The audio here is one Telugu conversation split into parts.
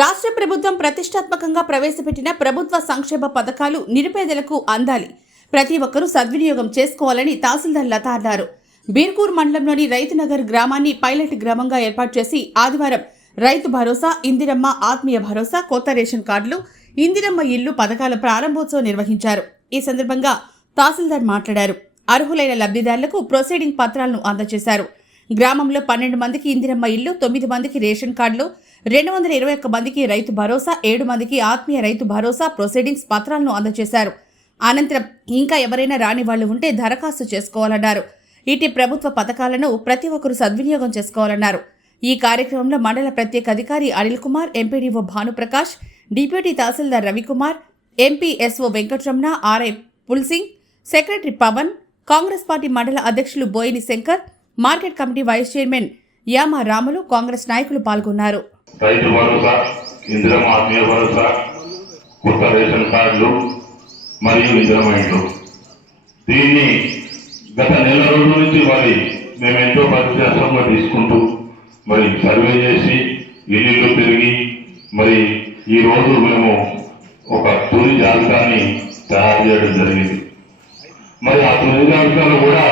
రాష్ట్ర ప్రభుత్వం ప్రతిష్టాత్మకంగా ప్రవేశపెట్టిన ప్రభుత్వ సంక్షేమ పథకాలు నిరుపేదలకు అందాలి. ప్రతి ఒక్కరూ సద్వినియోగం చేసుకోవాలని తహసీల్దార్ లత అన్నారు. బీర్కూర్ మండలంలోని రైతునగర్ గ్రామాన్ని పైలట్ గ్రామంగా ఏర్పాటు చేసి ఆదివారం రైతు భరోసా, ఇందిరమ్మ ఆత్మీయ భరోసా, కొత్త రేషన్ కార్డులు, ఇందిరమ్మ ఇల్లు పథకాల ప్రారంభోత్సవం నిర్వహించారు. ఈ సందర్భంగా తహసీల్దార్ మాట్లాడారు. అర్హులైన లబ్ధిదారులకు ప్రొసీడింగ్ పత్రాలను అందజేశారు. గ్రామంలో 12 మందికి ఇందిరమ్మ ఇల్లు, 9 మందికి రేషన్ కార్డులు, 221 మందికి రైతు భరోసా, 7 మందికి ఆత్మీయ రైతు భరోసా ప్రొసీడింగ్స్ పత్రాలను అందజేశారు. అనంతరం ఇంకా ఎవరైనా రాని వాళ్లు ఉంటే దరఖాస్తు చేసుకోవాలన్నారు. ఇటు ప్రభుత్వ పథకాలను ప్రతి ఒక్కరూ సద్వినియోగం చేసుకోవాలన్నారు. ఈ కార్యక్రమంలో మండల ప్రత్యేక అధికారి Anil Kumar, MPDO Bhanuprakash, deputy tahsildar Ravikumar, MPSO Venkataramana, RI Pulsing, secretary Pavan, Congress party మండల అధ్యక్షులు Boyini Shankar, market committee vice chairman Yama Ramulu, Congress నాయకులు పాల్గొన్నారు. రైతు భరోసా, ఇందిరమ్మ ఆత్మీయ భరోసా, కొత్త రేషన్ కార్డులు మరియు ఇందిరమ్మ ఇండ్లు. దీన్ని గత నెల రోజుల నుంచి మేము ఎంతో పరిశ్రమంగా తీసుకుంటూ సర్వే చేసి ఇల్లు పెరిగి ఈ రోజు మేము ఒక తొలి జాబితాని తయారు చేయడం జరిగింది. ఆ తొలి జాబితాలో కూడా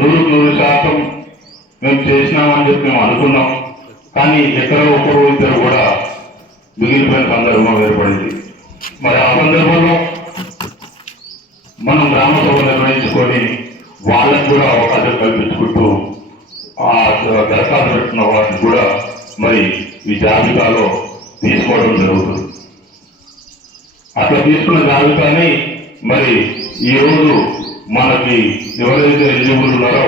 100% మేము చేసినామని చెప్పి మేము అనుకున్నాం. కానీ ఎక్కడో ఒకరు ఇద్దరు కూడా మిగిలిపోయిన సందర్భం ఏర్పడింది. ఆ సందర్భంలో మనం గ్రామ సభ నిర్వహించుకొని వాళ్ళకు కూడా అవకాశం కల్పించుకుంటూ ఆ దరఖాస్తు పెట్టిన వాటిని కూడా ఈ జాబితాలో తీసుకోవడం జరుగుతుంది. అట్లా తీసుకున్న జాబితాని ఈ రోజు మనకి ఎవరైతే ఎలిజిబుల్ ఉన్నారో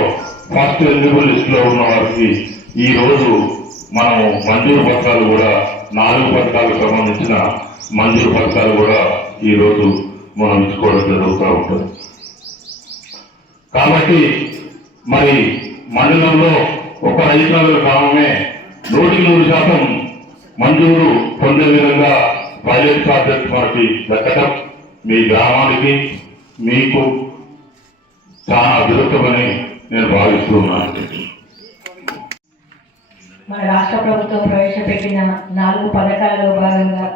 ఫస్ట్ ఎలిజిబుల్ లిస్ట్ లో ఉన్న వారికి ఈ రోజు మనం మంజూరు పత్రాలు కూడా 4 పథకాలకు సంబంధించిన మంజూరు పత్రాలు కూడా ఈ రోజు మనం ఇచ్చుకోవడం జరుగుతూ ఉంటుంది. కాబట్టి మండలంలో ఒక రైతునగర్ గ్రామమే 100% మంజూరు పొందే విధంగా పైలట్ ప్రాజెక్ట్ మనకి దక్కడం మీ గ్రామానికి మీకు చాలా అదృష్టమని నేను భావిస్తున్నాను. మన రాష్ట్ర ప్రభుత్వం ప్రవేశపెట్టిన 4 పథకాలలో భాగంగా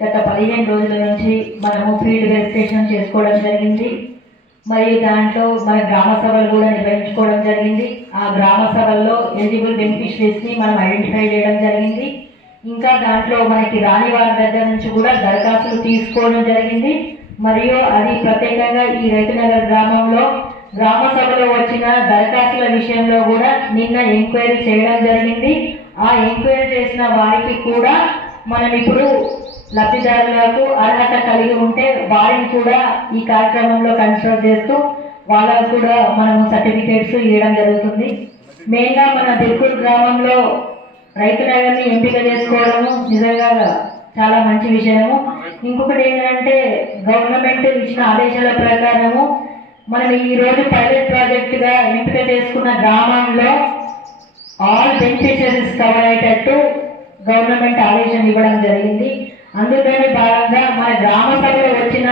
గత 15 రోజుల నుంచి మనము ఫీల్డ్ వెరిఫికేషన్ చేసుకోవడం జరిగింది. దాంట్లో మన గ్రామ సభలు కూడా నిర్వహించుకోవడం జరిగింది. ఆ గ్రామ సభల్లో ఎలిజిబుల్ బెనిఫిషరీస్ని మనం ఐడెంటిఫై చేయడం జరిగింది. ఇంకా దాంట్లో మనకి రాని వారి దగ్గర నుంచి కూడా దరఖాస్తులు తీసుకోవడం జరిగింది. మరియు అది ప్రత్యేకంగా ఈ రైతునగర్ గ్రామంలో గ్రామ సభలో వచ్చిన దరఖాస్తుల విషయంలో కూడా నిన్న ఎంక్వైరీ చేయడం జరిగింది. ఆ ఎంక్వైరీ చేసిన వారికి కూడా మనం ఇప్పుడు లబ్ధిదారులకు అర్హత కలిగి ఉంటే వారిని కూడా ఈ కార్యక్రమంలో కన్సిడర్ చేస్తూ వాళ్ళకు కూడా మనము సర్టిఫికేట్స్ ఇవ్వడం జరుగుతుంది. మెయిన్గా మన బీర్కూర్ గ్రామంలో రైతునగర్ని ఎంపిక చేసుకోవడము నిజంగా చాలా మంచి విషయము. ఇంకొకటి ఏంటంటే గవర్నమెంట్ ఇచ్చిన ఆదేశాల ప్రకారము మనం ఈ రోజు పైలట్ ప్రాజెక్ట్ గా ఎంపిక చేసుకున్న గ్రామంలో ఆల్ బెనిఫిషరీస్ కవర్ అయ్యేటట్టు గవర్నమెంట్ ఆదేశం ఇవ్వడం జరిగింది. అందులోనే భాగంగా మన గ్రామ సభలో వచ్చిన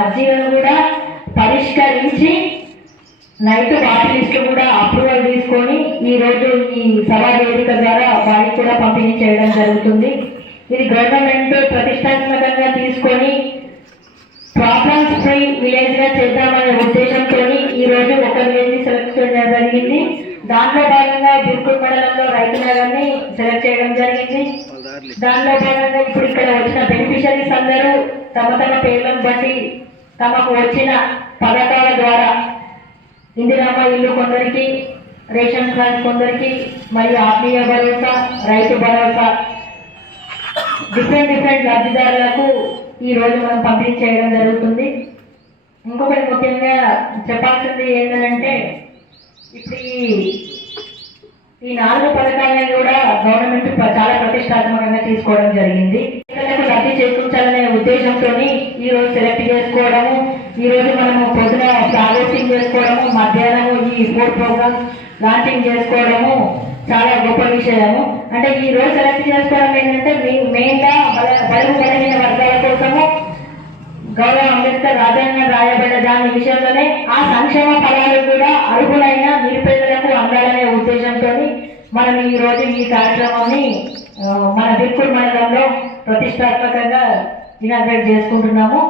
అర్జీలను కూడా పరిష్కరించి నైట్ వాటి లిస్టు కూడా అప్రూవల్ తీసుకొని ఈ రోజు ఈ సభా వేదిక ద్వారా వారికి కూడా పంపిణీ చేయడం జరుగుతుంది. ఇది గవర్నమెంట్ ప్రతిష్టాత్మకంగా తీసుకొని ప్రాబ్లమ్స్ ఫ్రీ విలేజ్ గా చేద్దామనే ఉద్దేశంతో ఈ రోజు ఒక విలేజ్ ని సెలెక్ట్ చేయడం జరిగింది. దాంట్లో భాగంగా బీర్కూర్ మండలంలో రైతునగర్ని సెలెక్ట్ చేయడం జరిగింది. దానిలో భాగంగా ఇప్పుడు ఇక్కడ వచ్చిన బెనిఫిషరీస్ అందరూ తమ పేర్లను బట్టి తమకు వచ్చిన పథకాల ద్వారా ఇందిరమ్మ ఇల్లు కొందరికి, రేషన్ కార్డు కొందరికి, మరియు ఆత్మీయ భరోసా, రైతు భరోసా డిఫరెంట్ లబ్ధిదారులకు ఈ రోజు మనం పంపిణీ చేయడం జరుగుతుంది. ఇంకొకటి ముఖ్యంగా చెప్పాల్సింది ఏంటంటే ఇప్పుడు ఈ 4 పథకాలను కూడా గవర్నమెంట్ చాలా ప్రతిష్టాత్మకంగా తీసుకోవడం జరిగింది. పిల్లలకు లబ్ధి చేకూర్చాలనే ఉద్దేశంతో ఈ రోజు సెలెక్ట్ చేసుకోవడము, ఈ రోజు మనము పొద్దున హార్వెస్టింగ్ చేసుకోవడము, మధ్యాహ్నము ఈ 4 ప్రోగ్రామ్స్ లాంచింగ్ చేసుకోవడము చాలా గొప్ప విషయము. అంటే ఈ రోజు సెలెక్ట్ చేసుకోవడం ఏంటంటే మెయిన్గా బడుగు బలహీన వర్గాల కోసము గౌరవ అంబేద్కర్ రాజ్యాంగం రాయబడ్డ దాని విషయంలోనే ఆ సంక్షేమ ఫలాలు కూడా అర్హులైన నిరుపేదలకు అందాలనే ఉద్దేశంతో మనం ఈ రోజు ఈ కార్యక్రమాన్ని మన బీర్కూర్ మండలంలో ప్రతిష్టాత్మకంగా ఇనాగ్రేట్ చేసుకుంటున్నాము.